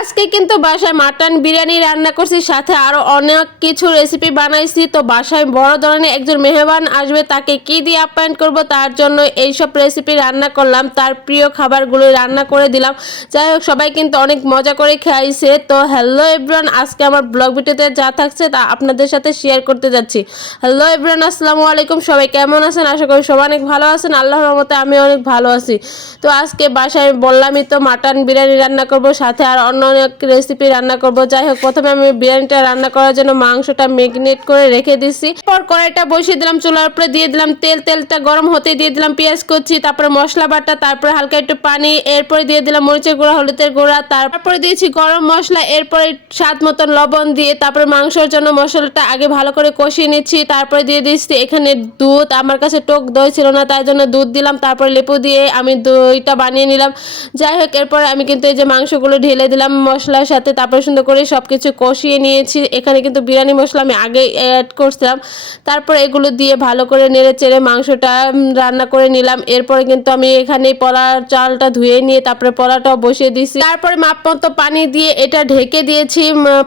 আজকে কিন্তু বাসায় মাটন বিরিয়ানি রান্না করছি, সাথে আরও অনেক কিছু রেসিপি বানাইছি। তো বাসায় বড় ধরনের একজন মেহমান আসবে, তাকে কি দিয়ে আপ্যায়ন করব, তার জন্য এইসব রেসিপি রান্না করলাম, তার প্রিয় খাবারগুলো রান্না করে দিলাম। যাই হোক, সবাই কিন্তু অনেক মজা করে খাইছে। তো হ্যালো এভরিওয়ান আজকে আমার ব্লগ ভিডিওতে যা থাকছে তা আপনাদের সাথে শেয়ার করতে যাচ্ছি। হ্যালো এভরিওয়ান আসসালামু আলাইকুম, সবাই কেমন আছেন? আশা করি সবাই অনেক ভালো আছেন। আল্লাহর রহমতে আমি অনেক ভালো আছি। তো আজকে বাসায় বললামই তো মাটন বিরিয়ানি রান্না করব, সাথে আর অন্য অনেক রেসিপি রান্না করব। যাই হোক, প্রথমে আমি বিরিয়ানিটা রান্না করার জন্য মাংসটা ম্যাগনেট করে রেখে দিছি। পর কড়াইটা বসিয়ে দিলাম, চুলার উপরে দিয়ে দিলাম তেল। তেলটা গরম হতে দিয়ে দিলাম পেঁয়াজ কুচি, তারপরে মশলা বাটা, তারপরে হালকা একটু পানি। এরপরে দিয়ে দিলাম মরিচের গুঁড়া, হলুদের গুঁড়া তারপরে দিয়েছি গরম মশলা, এরপরে স্বাদ মতন লবণ দিয়ে তারপরে মাংসের জন্য মশলাটা আগে ভালো করে কষিয়ে নিচ্ছি। তারপরে দিয়ে দিচ্ছি এখানে দুধ। আমার কাছে টক দই ছিল না, তাই জন্য দুধ দিলাম। তারপরে লেবু দিয়ে আমি দইটা বানিয়ে নিলাম। যাই হোক, এরপরে আমি কিন্তু এই যে মাংসগুলো ঢেলে দিলাম। মশলার সাথে তারপরে সুন্দর করে সব কিছু কষিয়ে নিয়েছি। এখানে কিন্তু বিরিয়ানি মশলা আমি আগে অ্যাড করছিলাম। তারপর এগুলো দিয়ে ভালো করে নেড়ে চেড়ে মাংসটা রান্না করে নিলাম। এরপরে কিন্তু আমি এখানে পলার চালটা ধুয়ে নিয়ে তারপরে পলাটাও বসিয়ে দিয়েছি তারপরে মাপ মতো পানি দিয়ে এটা ঢেকে দিয়েছি।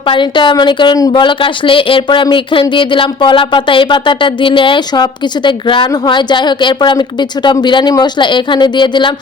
পানিটা মানে করেন বলক আসলে, এরপরে আমি এখানে দিয়ে দিলাম পলা পাতা। এই পাতাটা দিলে সব কিছুতে গ্রান হয়। যাই হোক, এরপর আমি কিছুটা বিরিয়ানি মশলা এখানে দিয়ে দিলাম।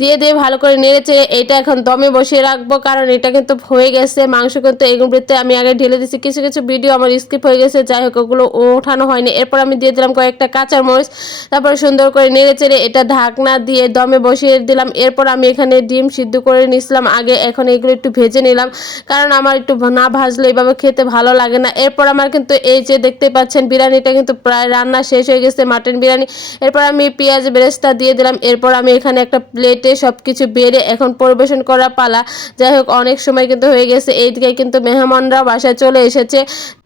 দিয়ে দিয়ে ভালো করে নেড়ে চেড়ে এটা এখন দমে বসিয়ে রাখব, কারণ এটা কিন্তু হয়ে গেছে, মাংস কিন্তু এগুলোতে আমি আগে ঢেলে দিচ্ছি কিছু কিছু ভিডিও আমার স্কিপ হয়ে গেছে, যাই হোক, ওগুলো ওঠানো হয়নি। এরপর আমি দিয়ে দিলাম কয়েকটা কাঁচা মরিচ তারপর সুন্দর করে নেড়ে চেড়ে এটা ঢাকনা দিয়ে দমে বসিয়ে দিলাম। এরপর আমি এখানে ডিম সিদ্ধ করে নিছিলাম। আগে এখন এগুলো একটু ভেজে নিলাম, কারণ আমার একটু না ভাজলে এইভাবে খেতে ভালো লাগে না। এরপর আমার কিন্তু এই যে দেখতে পাচ্ছেন, বিরিয়ানিটা কিন্তু প্রায় রান্না শেষ হয়ে গেছে, মাটন বিরিয়ানি। এরপর আমি পেঁয়াজ বেরেস্তা দিয়ে দিলাম। এরপর আমি এখানে একটা প্লেটে সব কিছু বেড়ে এখন পরিবেশন করা পালা। যাই হোক, অনেক সময় কিন্তু হয়ে গেছে। এইদিকে কিন্তু মেহমানরা বাসায় চলে এসেছে।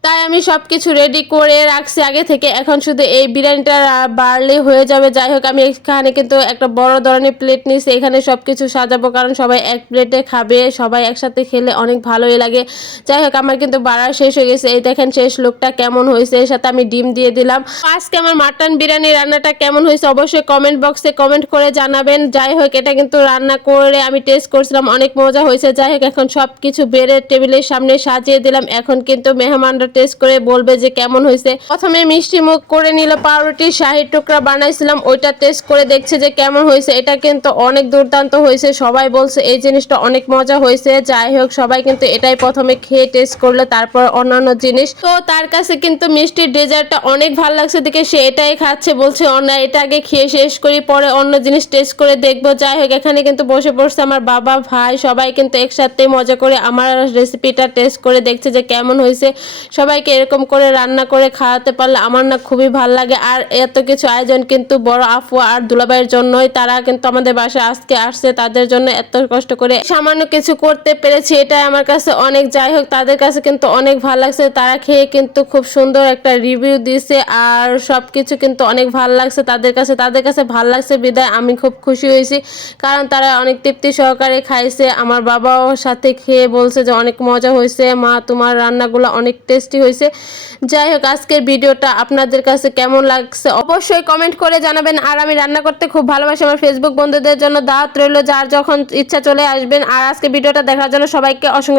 তাই আমি সব কিছু রেডি করে রাখছি আগে থেকে। এখন শুধু এই বিরিয়ানিটা বাড়লে হয়ে যাবে। যাই হোক, আমি এখানে কিন্তু একটা বড় ধরনের প্লেট নিয়েছি। এখানে সব কিছু সাজাবো, কারণ সবাই এক প্লেটে খাবে। সবাই একসাথে খেলে অনেক ভালোই লাগে। যাই হোক, আমার কিন্তু বাড়া শেষ হয়ে গেছে। এই দেখেন শেষ লোকটা কেমন হয়েছে। এর সাথে আমি ডিম দিয়ে দিলাম। আজকে আমার মাটন বিরিয়ানি রান্নাটা কেমন হয়েছে অবশ্যই কমেন্ট বক্সে কমেন্ট করে জানাবেন। যাই হোক, এটা কিন্তু রান্না করে আমি টেস্ট করছিলাম, অনেক মজা হয়েছে। যাই হোক, এখন সব কিছু বেড়ে টেবিলের সামনে সাজিয়ে দিলাম। এখন কিন্তু মেহমানরা টেস্ট করে বলবে যে কেমন হয়েছে। প্রথমে মিষ্টি মুখ করে নিল পাউরুটি শাহি টুকরা বানাইছিলাম, ওইটা টেস্ট করে দেখছে যে কেমন হয়েছে। এটা কিন্তু অনেক দুর্দান্ত হয়েছে, সবাই বলছে এই জিনিসটা অনেক মজা হয়েছে। যাই হোক, সবাই কিন্তু এটাই প্রথমে খেয়ে টেস্ট করলে, তারপর অন্যান্য জিনিস। তো তার কাছে কিন্তু মিষ্টির ডেজার্টটা অনেক ভালো লাগছে দেখে সে এটাই খাচ্ছে, বলছে অন্য এটা আগে খেয়ে শেষ করি, পরে অন্য জিনিস টেস্ট করে দেখব। যাই হোক, এখানে কিন্তু বসে পড়ছে আমার বাবা, ভাই, সবাই কিন্তু একসাথে মজা করে আমার রেসিপিটা টেস্ট করে দেখছে যে কেমন হয়েছে। সবাইকে এরকম করে রান্না করে খাওয়াতে পারলে আমার না খুবই ভালো লাগে। আর এত কিছু আয়োজন কিন্তু বড় আফু আর দুলাভাইয়ের জন্যই। তারা কিন্তু আমাদের বাসায় আজকে আসছে, তাদের জন্য এত কষ্ট করে সামান্য কিছু করতে পেরেছি, এটাই আমার কাছে অনেক। যাই হোক, তাদের কাছে কিন্তু অনেক ভালো লাগছে। তারা খেয়ে কিন্তু খুব সুন্দর একটা রিভিউ দিয়েছে আর সব কিছু কিন্তু অনেক ভালো লাগছে তাদের কাছে। তাদের কাছে ভালো লাগছে বিদায়, আমি খুব খুশি হয়েছি। কারণ তারা অনেক তৃপ্তি সহকারে খাইছে। আমার বাবাও সাথে খেয়ে বলছে যে অনেক মজা হয়েছে। মা, তোমার রান্নাগুলো অনেক টেস্টি হয়েছে। যাই হোক, আজকের ভিডিওটা আপনাদের কাছে কেমন লাগছে অবশ্যই কমেন্ট করে জানাবেন। আর আমি রান্না করতে খুব ভালোবাসি আমার ফেসবুক বন্ধুদের জন্য। দাওয়াত রইল যার যখন ইচ্ছা চলে আসবেন। আর আজকে ভিডিওটা দেখার জন্য সবাইকে অসংখ্য